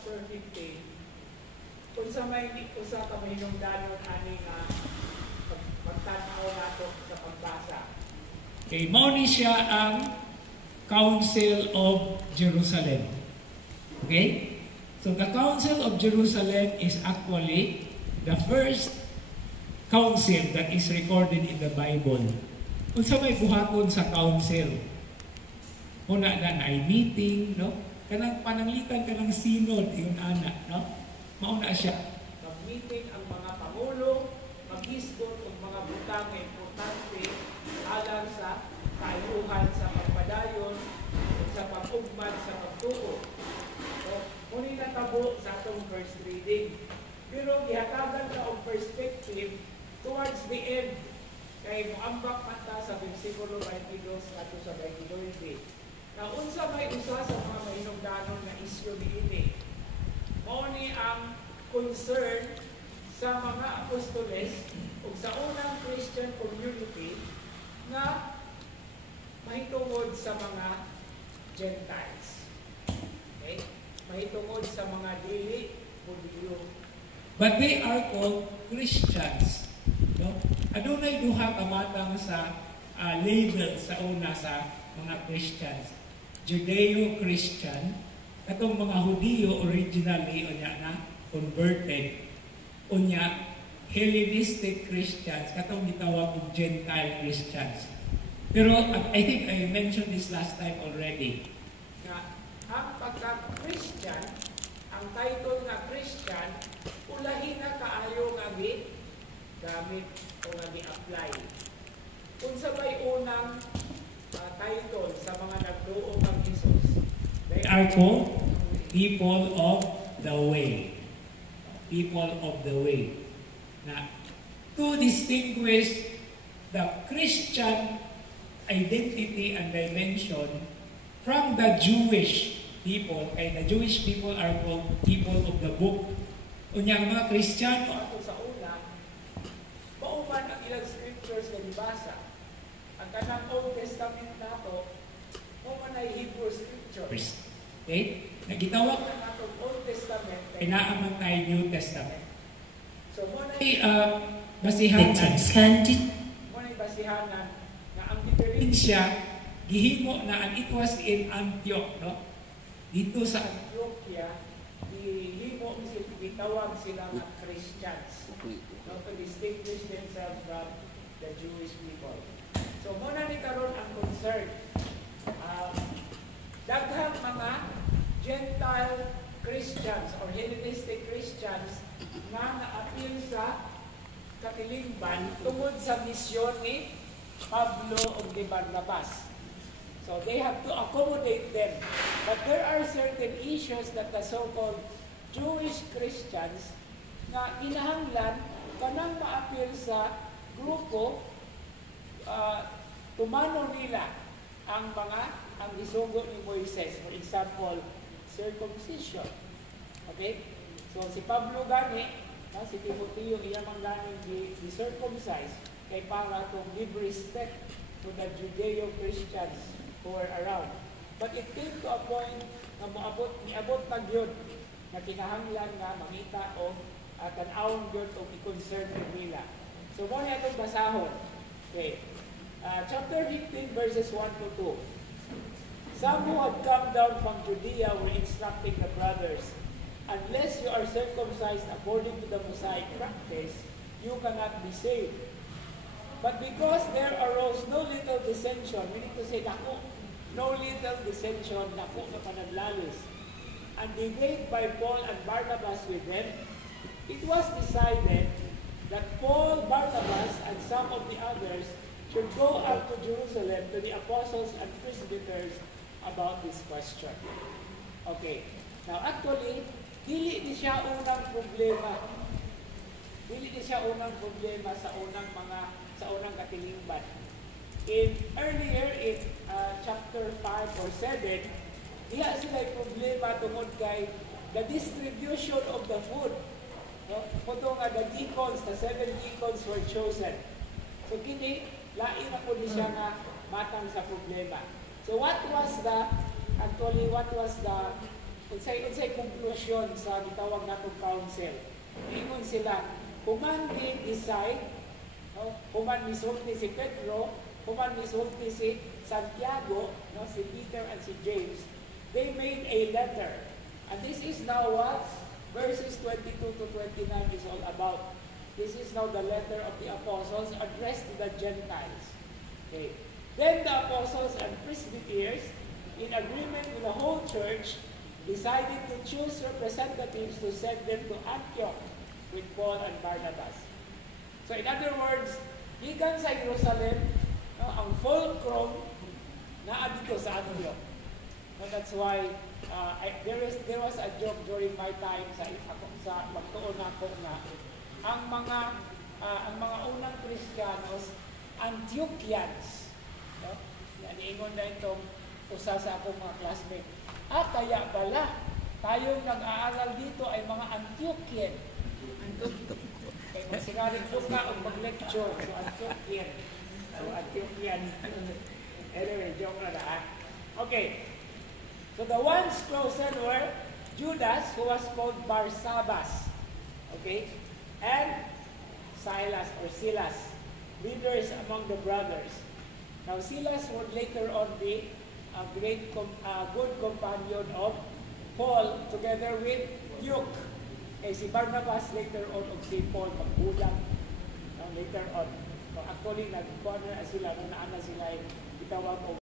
chapter 15, kung sa may usa ka mahinungdanon ani nga pagtanaw nato sa pagbasa. Okay, mao ni siya ang Council of Jerusalem. Okay? So the Council of Jerusalem is actually the first council that is recorded in the Bible. Kung sa may buhaton sa council, una na ay meeting, no? Kanang pananglitan ka ng synod, yung anak, no? Mauna siya. Mag-meeting ang mga pangulo, mag-hisgot ang mga butang na importante alang sa kaayuhan sa pagpadayon at sa pag-ugman sa pagtuo. So, muli na tabo sa atong first reading. Pero gihatagan ka og perspective towards the end. Kay moambak mata sa versikulo 22 ato sa 29. Na unsa may usa sa mga mahinungdanon na isyu niini. Mao ni ang concern sa mga apostoles ug sa unang Christian community na mahitungod sa mga Gentiles. Okay? Mahitungod sa mga dili Hudyo. But they are called Christians. No? Adunay duha ka matang sa label sa una sa mga Christians. Judeo-Christian, katong mga Hudyo originally unya na converted, unya Hellenistic Christians, katong gitawag og Gentile Christians. Pero I think I mentioned this last time already. Na ang pagka-Christian, ang title nga Christian, ulahin na kaayo nga gamit o nga gi-apply. Kung sa may unang title sa mga nagduo ng Jesus, they are called people of the way. People of the way. Na to distinguish the Christian identity and dimension from the Jewish people, kay the Jewish people are called people of the book. Unyang mga Kristiyano ato sa una, mauman ang ilang scriptures na dibasa. Ang kanang Old Testament nato, mauman ay Hebrew scriptures. Okay? Nagitawag na nato Old Testament, ay naaman tayo New Testament. So muna basihanan na ang diferensya gihimo na ang it was in Antioch, no? Dito sa Antioquia, gihimo sila gitawag sila nga Christians, no, to distinguish themselves from the Jewish people. So muna ni karon ang concern. Daghang mga Gentile Christians or Hellenistic Christians na na-appeal sa katilingban tungod sa misyon ni Pablo o ni Barnabas. So they have to accommodate them. But there are certain issues that the so-called Jewish Christians na kinahanglan kanang ma-appeal sa grupo, tumano nila ang isugo ni Moises. For example, circumcision. Okay? So si Pablo gani, si Timoteo iyang gani di-circumcise kay para to give respect to the Judeo-Christians who are around. But it came to a point na niabot na gyud na kinahanglan nga mangita o tan-awon gyud o i-concern nila. So mo ni atong basahon. Okay. Chapter 15 verses 1 to 2. Some who had come down from Judea were instructing the brothers, unless you are circumcised according to the Mosaic practice, you cannot be saved. But because there arose no little dissension, meaning to say, no little dissension, na panaglalis, and debate by Paul and Barnabas with them, it was decided that Paul, Barnabas, and some of the others should go out to Jerusalem to the apostles and presbyters about this question. Okay. Now actually, dili di siya unang problema. Dili di siya unang problema sa unang katilingban. Earlier in chapter 5 or 7, diha sila problema tungod kay the distribution of the food. No? Kuto nga the deacons, the 7 deacons were chosen. So kini lain na po ni siya nga matang sa problema. So what was the unsay konklusyon sa gitawag natong council. Ingon sila, human they decide, no, human misulti si Pedro, human misulti si Santiago, no, si Peter and si James, they made a letter. And this is now what verses 22 to 29 is all about. This is now the letter of the apostles addressed to the Gentiles. Okay. Then the apostles and presbyters, in agreement with the whole church, decided to choose representatives to send them to Antioch with Paul and Barnabas. So in other words, gikan sa Jerusalem, no, ang fulcrum na dito sa Antioch. No, that's why there was a joke during my time sa magtuon ako na ang mga unang Kristiyanos, Antiochians. No? Niingon na itong usa sa akong mga classmate. Kaya pala, tayong nag-aaral dito ay mga Antiochian. Kaya magsigaling po ka o mag-lecture. So, Antiochian. So, Antiochian. Anyway, joke na na. Okay. So, the ones chosen were Judas, who was called Barsabas. Okay? And Silas or Silas, leaders among the brothers. Now, Silas would later on be a good companion of Paul together with Luke. Si Barnabas later on of si Paul magbulang later on. So actually, nag-corner sila, naana sila itawag o